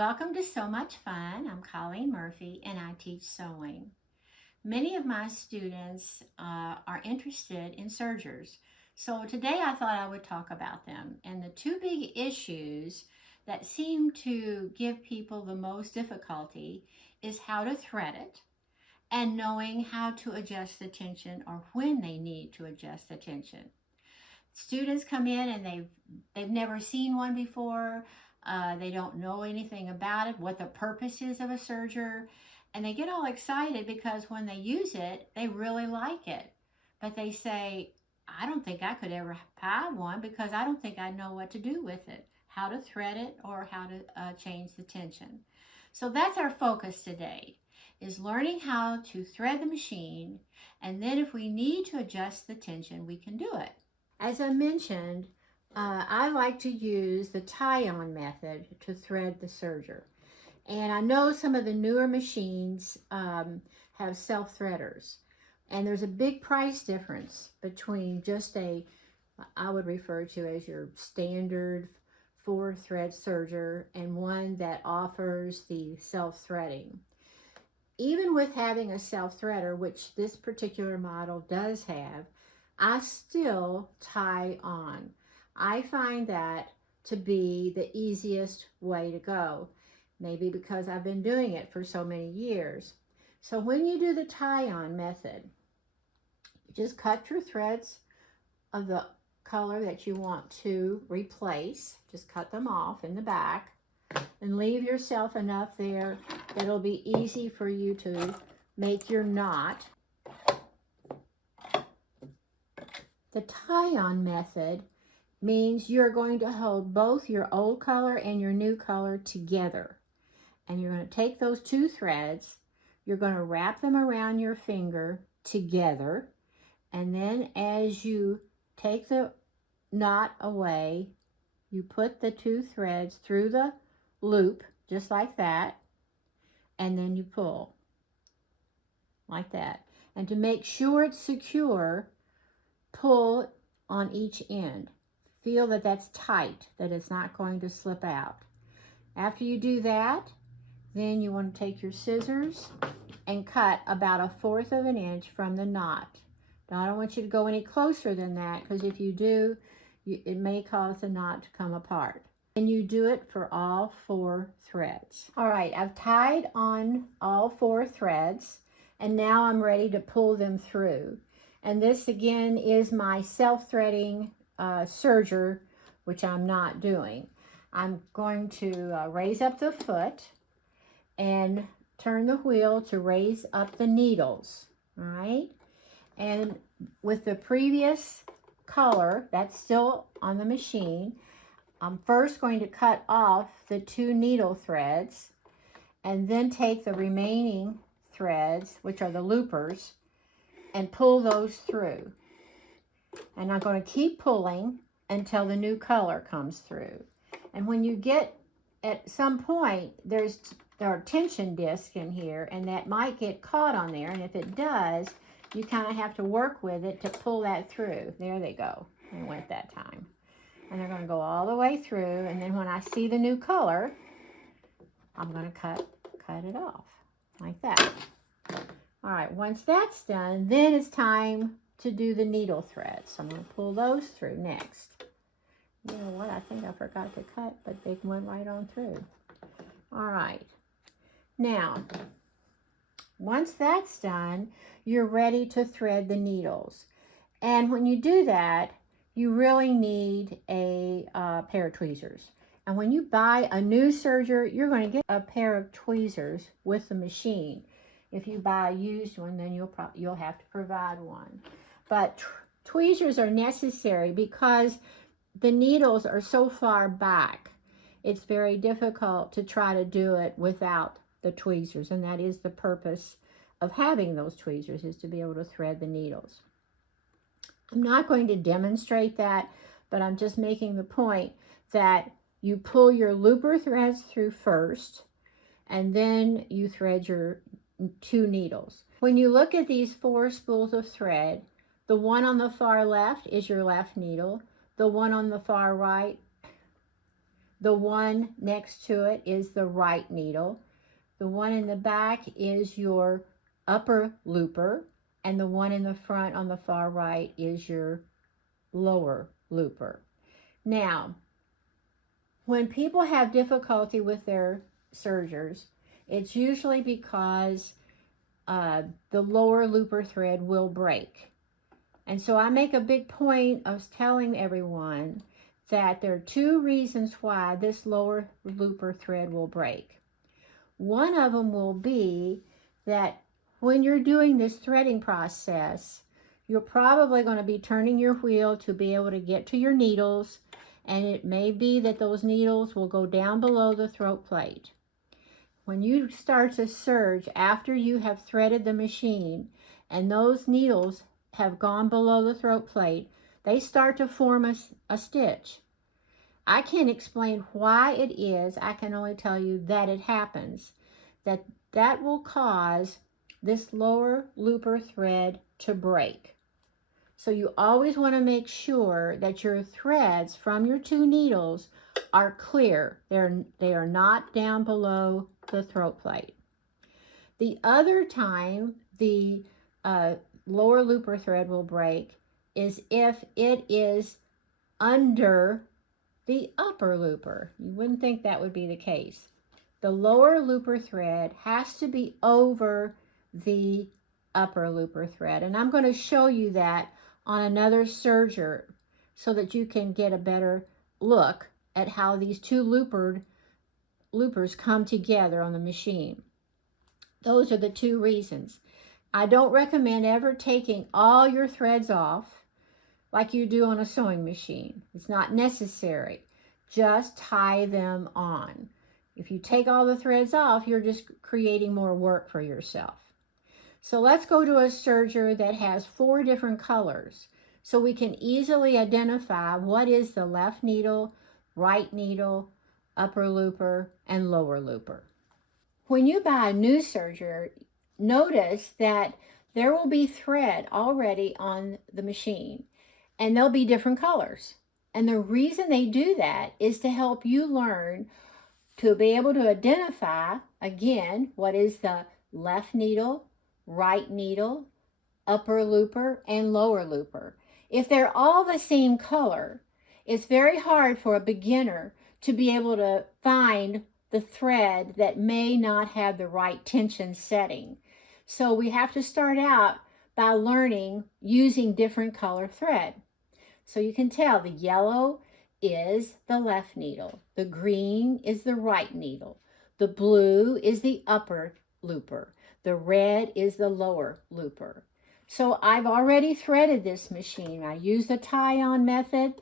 Welcome to So Much Fun. I'm Colleen Murphy and I teach sewing. Many of my students are interested in sergers. So today I thought I would talk about them and the two big issues that seem to give people the most difficulty is how to thread it and knowing how to adjust the tension or when they need to adjust the tension. Students come in and they've never seen one before. They don't know anything about it, what the purpose is of a serger, and they get all excited because when they use it, they really like it. But they say, I don't think I could ever buy one because I don't think I know what to do with it, how to thread it or how to change the tension. So that's our focus today, is learning how to thread the machine, and then if we need to adjust the tension, we can do it. As I mentioned, I like to use the tie-on method to thread the serger. And I know some of the newer machines have self-threaders. And there's a big price difference between just I would refer to as your standard 4-thread serger and one that offers the self-threading. Even with having a self-threader, which this particular model does have, I still tie on. I find that to be the easiest way to go. Maybe because I've been doing it for so many years. So when you do the tie-on method, you just cut your threads of the color that you want to replace. Just cut them off in the back and leave yourself enough there that it'll be easy for you to make your knot. The tie-on method means you're going to hold both your old color and your new color together. And you're going to take those two threads, you're going to wrap them around your finger together, and then as you take the knot away, you put the two threads through the loop, just like that, and then you pull, like that. And to make sure it's secure, pull on each end. Feel that that's tight, that it's not going to slip out. After you do that, then you want to take your scissors and cut about 1/4 of an inch from the knot. Now, I don't want you to go any closer than that because if you do, it may cause the knot to come apart. And you do it for all 4 threads. All right, I've tied on all 4 threads and now I'm ready to pull them through. And this again is my self-threading serger, which I'm not doing. I'm going to raise up the foot and turn the wheel to raise up the needles, all right? And with the previous color, that's still on the machine, I'm first going to cut off the 2 needle threads and then take the remaining threads, which are the loopers, and pull those through. And I'm going to keep pulling until the new color comes through. And when you get, at some point, there are tension discs in here, and that might get caught on there. And if it does, you kind of have to work with it to pull that through. There they go. They went that time. And they're going to go all the way through. And then when I see the new color, I'm going to cut it off like that. All right, once that's done, then it's time to do the needle threads. So I'm going to pull those through next. You know what? I think I forgot to cut, but they went right on through. All right. Now, once that's done, you're ready to thread the needles. And when you do that, you really need a pair of tweezers. And when you buy a new serger, you're going to get a pair of tweezers with the machine. If you buy a used one, then you'll have to provide one. But tweezers are necessary because the needles are so far back. It's very difficult to try to do it without the tweezers, and that is the purpose of having those tweezers, is to be able to thread the needles. I'm not going to demonstrate that, but I'm just making the point that you pull your looper threads through first, and then you thread your 2 needles. When you look at these 4 spools of thread, the one on the far left is your left needle. The one on the far right The one next to it is the right needle. The one in the back is your upper looper, and the one in the front on the far right is your lower looper. Now, when people have difficulty with their sergers, it's usually because the lower looper thread will break. And so I make a big point of telling everyone that there are two reasons why this lower looper thread will break. One of them will be that when you're doing this threading process, you're probably going to be turning your wheel to be able to get to your needles, and it may be that those needles will go down below the throat plate. When you start to serge after you have threaded the machine and those needles have gone below the throat plate, they start to form a stitch. I can't explain why it is. I can only tell you that it happens. That will cause this lower looper thread to break. So you always want to make sure that your threads from your two needles are clear. They are not down below the throat plate. The other time the lower looper thread will break is if it is under the upper looper. You wouldn't think that would be the case. The lower looper thread has to be over the upper looper thread, and I'm going to show you that on another serger so that you can get a better look at how these two loopers come together on the machine. Those are the two reasons. I don't recommend ever taking all your threads off like you do on a sewing machine. It's not necessary. Just tie them on. If you take all the threads off, you're just creating more work for yourself. So let's go to a serger that has 4 different colors so we can easily identify what is the left needle, right needle, upper looper, and lower looper. When you buy a new serger, notice that there will be thread already on the machine, and there'll be different colors. And the reason they do that is to help you learn to be able to identify, again, what is the left needle, right needle, upper looper, and lower looper. If they're all the same color, it's very hard for a beginner to be able to find the thread that may not have the right tension setting. So we have to start out by learning using different color thread. So you can tell the yellow is the left needle, the green is the right needle, the blue is the upper looper, the red is the lower looper. So I've already threaded this machine. I used the tie-on method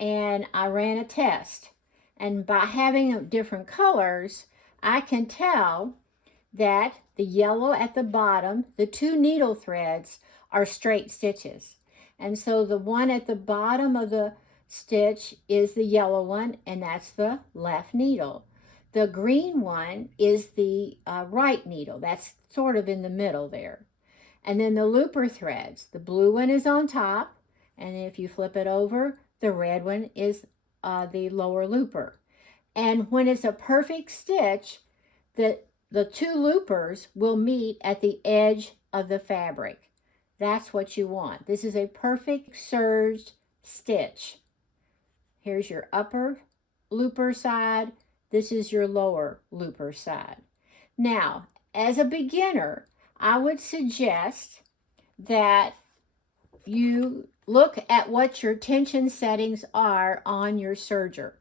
and I ran a test. And by having different colors, I can tell that the yellow at the bottom, the 2 needle threads are straight stitches. And so the one at the bottom of the stitch is the yellow one, and that's the left needle. The green one is the right needle. That's sort of in the middle there. And then the looper threads, the blue one is on top, and if you flip it over, the red one is the lower looper. And when it's a perfect stitch, the 2 loopers will meet at the edge of the fabric. That's what you want. This is a perfect serged stitch. Here's your upper looper side. This is your lower looper side. Now, as a beginner, I would suggest that you look at what your tension settings are on your serger.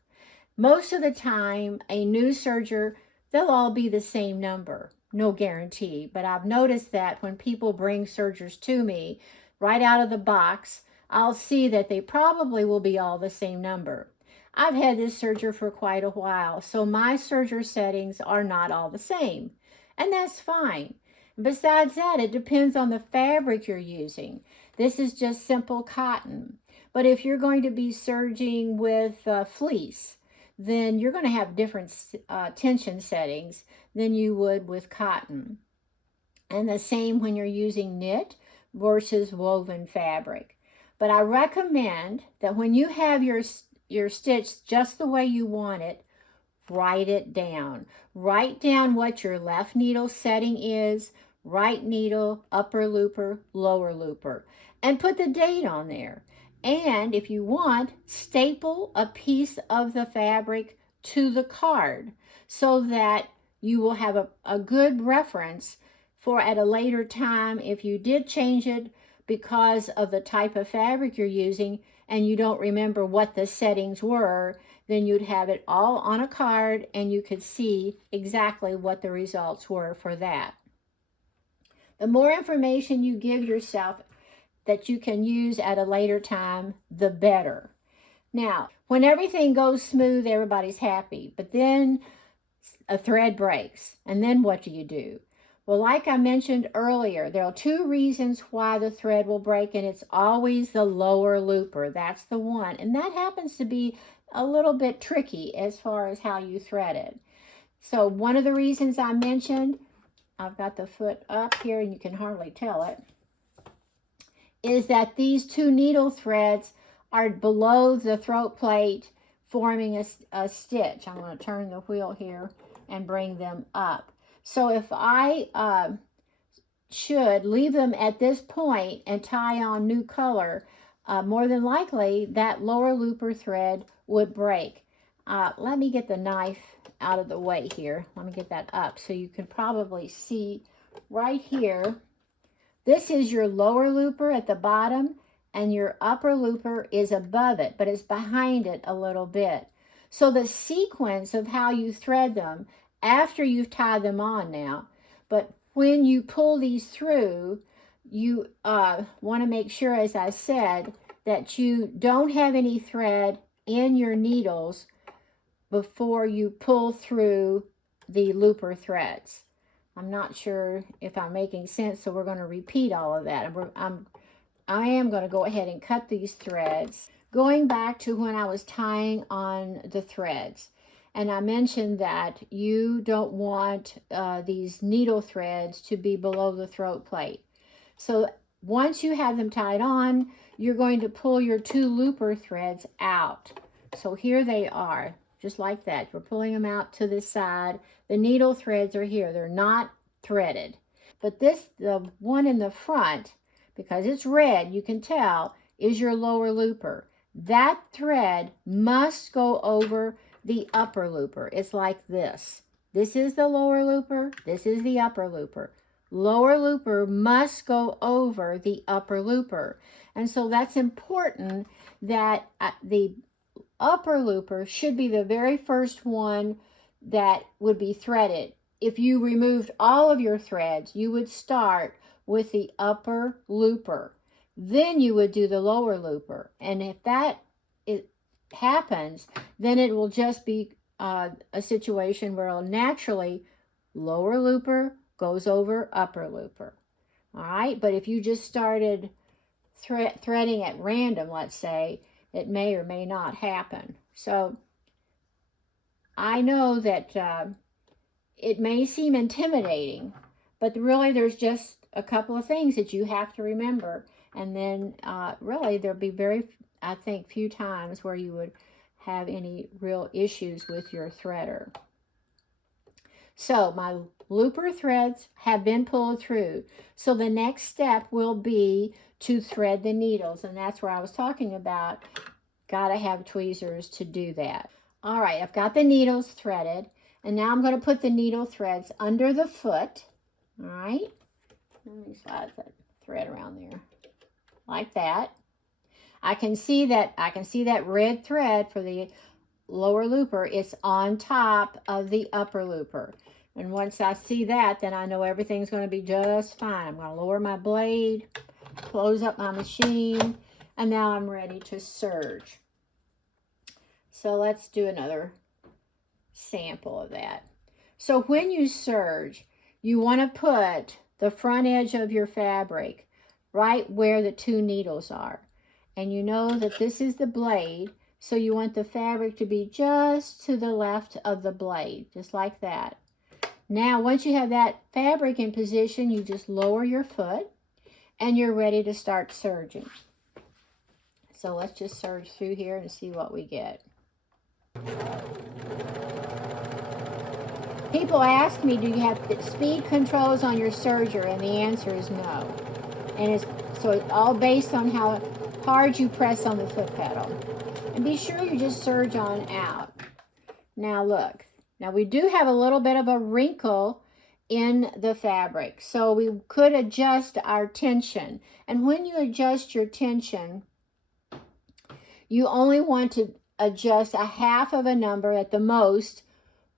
Most of the time, a new serger, they'll all be the same number. No guarantee, but I've noticed that when people bring sergers to me right out of the box, I'll see that they probably will be all the same number. I've had this serger for quite a while, so my serger settings are not all the same, and that's fine. Besides that, it depends on the fabric you're using. This is just simple cotton, but if you're going to be serging with fleece, then you're going to have different tension settings than you would with cotton. And the same when you're using knit versus woven fabric. But I recommend that when you have your stitch just the way you want it, write it down. Write down what your left needle setting is, right needle, upper looper, lower looper, and put the date on there. And if you want, staple a piece of the fabric to the card so that you will have a good reference for at a later time if you did change it because of the type of fabric you're using and you don't remember what the settings were, then you'd have it all on a card and you could see exactly what the results were for that. The more information you give yourself that you can use at a later time, the better. Now, when everything goes smooth, everybody's happy, but then a thread breaks, and then what do? Well, like I mentioned earlier, there are two reasons why the thread will break, and it's always the lower looper. That's the one, and that happens to be a little bit tricky as far as how you thread it. So one of the reasons I mentioned, I've got the foot up here and you can hardly tell it, is that these two needle threads are below the throat plate forming a stitch. I'm going to turn the wheel here and bring them up. So if I should leave them at this point and tie on new color, more than likely that lower looper thread would break. Let me get the knife out of the way here. Let me get that up so you can probably see right here. This is your lower looper at the bottom and your upper looper is above it, but it's behind it a little bit. So the sequence of how you thread them after you've tied them on now, but when you pull these through, you want to make sure, as I said, that you don't have any thread in your needles before you pull through the looper threads. I'm not sure if I'm making sense, so we're going to repeat all of that. I am going to go ahead and cut these threads. Going back to when I was tying on the threads, and I mentioned that you don't want these needle threads to be below the throat plate. So once you have them tied on, you're going to pull your two looper threads out. So here they are, just like that. We're pulling them out to the side. The needle threads are here. They're not threaded. But this, the one in the front, because it's red, you can tell, is your lower looper. That thread must go over the upper looper. It's like this. This is the lower looper. This is the upper looper. Lower looper must go over the upper looper. And so that's important that the upper looper should be the very first one that would be threaded. If you removed all of your threads, you would start with the upper looper. Then you would do the lower looper. And if that happens, then it will just be a situation where it'll naturally lower looper goes over upper looper. All right, but if you just started threading at random, let's say, it may or may not happen. So I know that it may seem intimidating, but really there's just a couple of things that you have to remember. And then really there'll be I think, few times where you would have any real issues with your threader. So my looper threads have been pulled through. So the next step will be to thread the needles. And that's where I was talking about, gotta have tweezers to do that. All right, I've got the needles threaded. And now I'm going to put the needle threads under the foot. All right. Let me slide that thread around there. Like that. I can see that red thread for the lower looper. It's on top of the upper looper. And once I see that, then I know everything's going to be just fine. I'm going to lower my blade, close up my machine, and now I'm ready to serge. So let's do another sample of that. So when you serge, you want to put the front edge of your fabric right where the two needles are. And you know that this is the blade, so you want the fabric to be just to the left of the blade, just like that. Now, once you have that fabric in position, you just lower your foot, and you're ready to start serging. So let's just serge through here and see what we get. People ask me, do you have speed controls on your serger? And the answer is no. And it's all based on how hard you press on the foot pedal. And be sure you just serge on out. Now look, now we do have a little bit of a wrinkle in the fabric, so we could adjust our tension. And when you adjust your tension, you only want to adjust a half of a number at the most,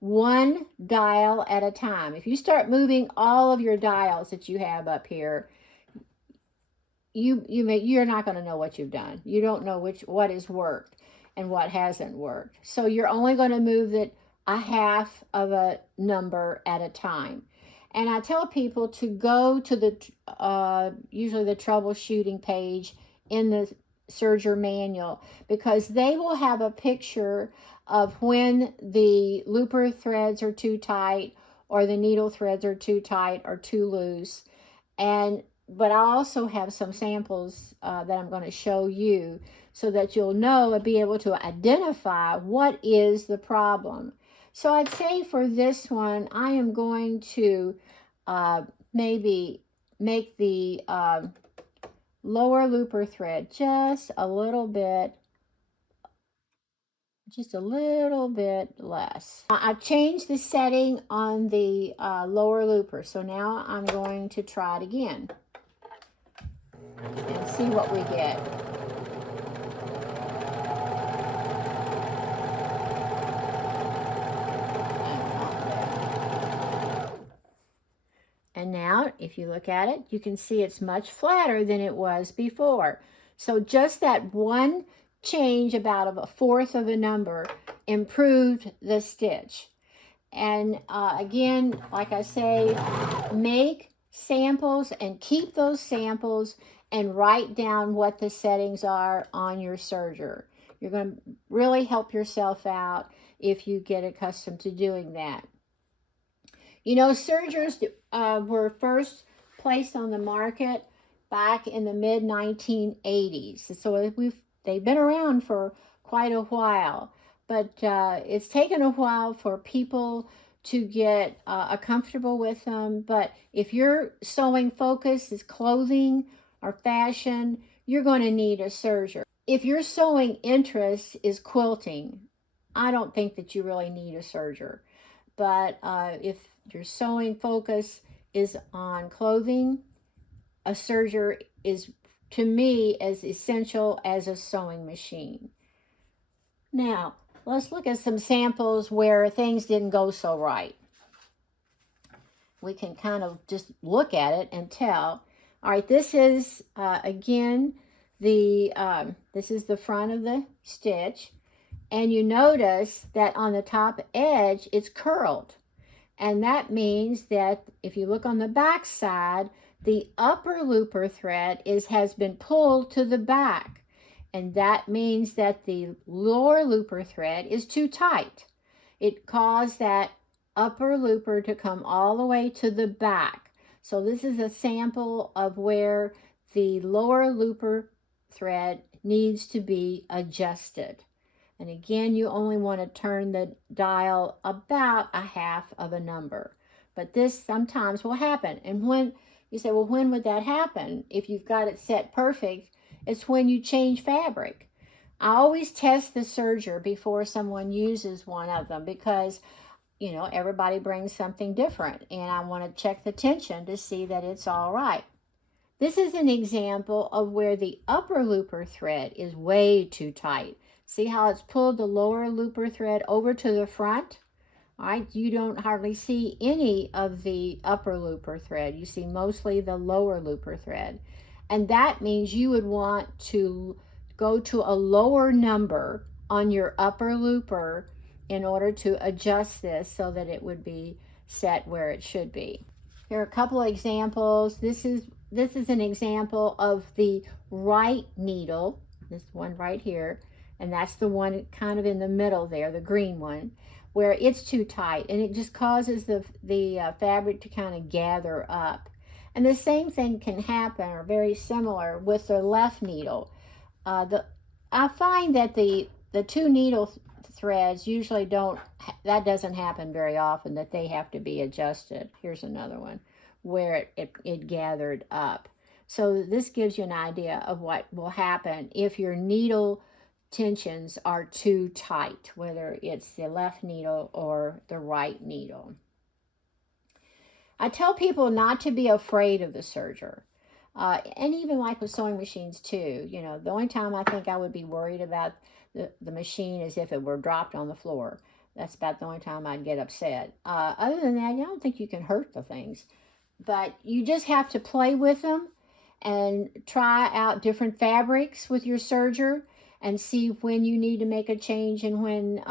one dial at a time. If you start moving all of your dials that you have up here, you're not going to know what you've done. You don't know what has worked and what hasn't worked. So you're only going to move it a half of a number at a time. And I tell people to go to the usually the troubleshooting page in the serger manual, because they will have a picture of when the looper threads are too tight or the needle threads are too tight or too loose. But I also have some samples that I'm going to show you so that you'll know and be able to identify what is the problem. So I'd say for this one, I am going to maybe make the lower looper thread just a little bit less. I've changed the setting on the lower looper, so now I'm going to try it again and see what we get. And now, if you look at it, you can see it's much flatter than it was before. So just that one change, about a fourth of a number, improved the stitch. And again, like I say, make samples and keep those samples and write down what the settings are on your serger. You're going to really help yourself out if you get accustomed to doing that. You know, sergers were first placed on the market back in the mid-1980s. So they've been around for quite a while. But it's taken a while for people to get comfortable with them. But if your sewing focus is clothing or fashion, you're going to need a serger. If your sewing interest is quilting, I don't think that you really need a serger. But if your sewing focus is on clothing, a serger is, to me, as essential as a sewing machine. Now, let's look at some samples where things didn't go so right. We can kind of just look at it and tell. All right, this is, again, this is the front of the stitch. And you notice that on the top edge, it's curled. And that means that if you look on the back side, the upper looper thread has been pulled to the back. And that means that the lower looper thread is too tight. It caused that upper looper to come all the way to the back. So this is a sample of where the lower looper thread needs to be adjusted. And again, you only want to turn the dial about a half of a number. But this sometimes will happen. And when you say, well, when would that happen? If you've got it set perfect, it's when you change fabric. I always test the serger before someone uses one of them because, you know, everybody brings something different. And I want to check the tension to see that it's all right. This is an example of where the upper looper thread is way too tight. See how it's pulled the lower looper thread over to the front? All right, you don't hardly see any of the upper looper thread. You see mostly the lower looper thread. And that means you would want to go to a lower number on your upper looper in order to adjust this so that it would be set where it should be. Here are a couple of examples. This is an example of the right needle, this one right here. And that's the one kind of in the middle there, the green one, where it's too tight. And it just causes the fabric to kind of gather up. And the same thing can happen, or very similar, with the left needle. I find that the the two needle threads usually don't, that doesn't happen very often, that they have to be adjusted. Here's another one where it gathered up. So this gives you an idea of what will happen if your needle tensions are too tight, whether it's the left needle or the right needle. I tell people not to be afraid of the serger. And even like with sewing machines too, you know, the only time I think I would be worried about the machine is if it were dropped on the floor. That's about the only time I'd get upset. Other than that, I don't think you can hurt the things. But you just have to play with them and try out different fabrics with your serger and see when you need to make a change and when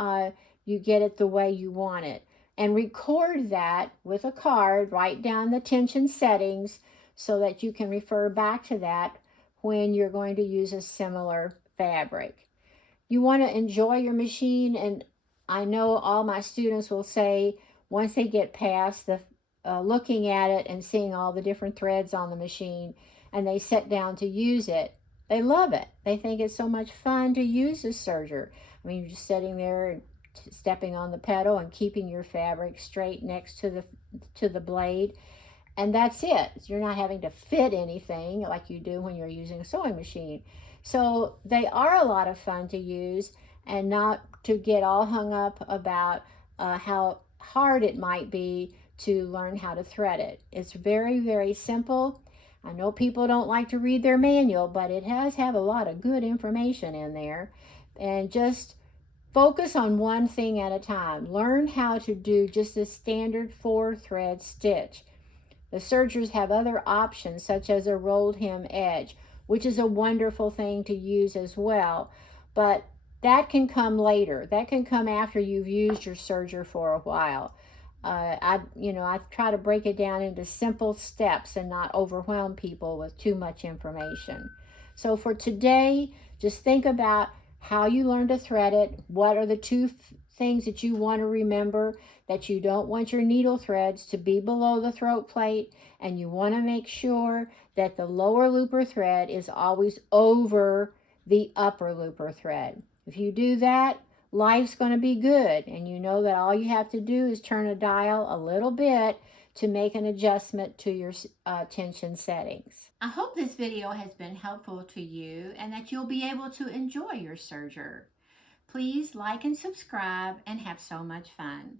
you get it the way you want it. And record that with a card, write down the tension settings so that you can refer back to that when you're going to use a similar fabric. You want to enjoy your machine, and I know all my students will say once they get past the looking at it and seeing all the different threads on the machine and they sit down to use it, they love it. They think it's so much fun to use a serger. I mean, you're just sitting there and stepping on the pedal and keeping your fabric straight next to the blade, and that's it. You're not having to fit anything like you do when you're using a sewing machine. So they are a lot of fun to use, and not to get all hung up about how hard it might be to learn how to thread it. It's very, very simple. I know people don't like to read their manual, but it has have a lot of good information in there. And just focus on one thing at a time. Learn how to do just a standard 4-thread stitch. The sergers have other options such as a rolled hem edge, which is a wonderful thing to use as well, but that can come later. That can come after you've used your serger for a while. I try to break it down into simple steps and not overwhelm people with too much information. So for today, just think about how you learn to thread it. What are the two things that you want to remember? That you don't want your needle threads to be below the throat plate, and you want to make sure that the lower looper thread is always over the upper looper thread. If you do that, life's going to be good, and you know that all you have to do is turn a dial a little bit to make an adjustment to your tension settings. I hope this video has been helpful to you and that you'll be able to enjoy your serger. Please like and subscribe and have so much fun.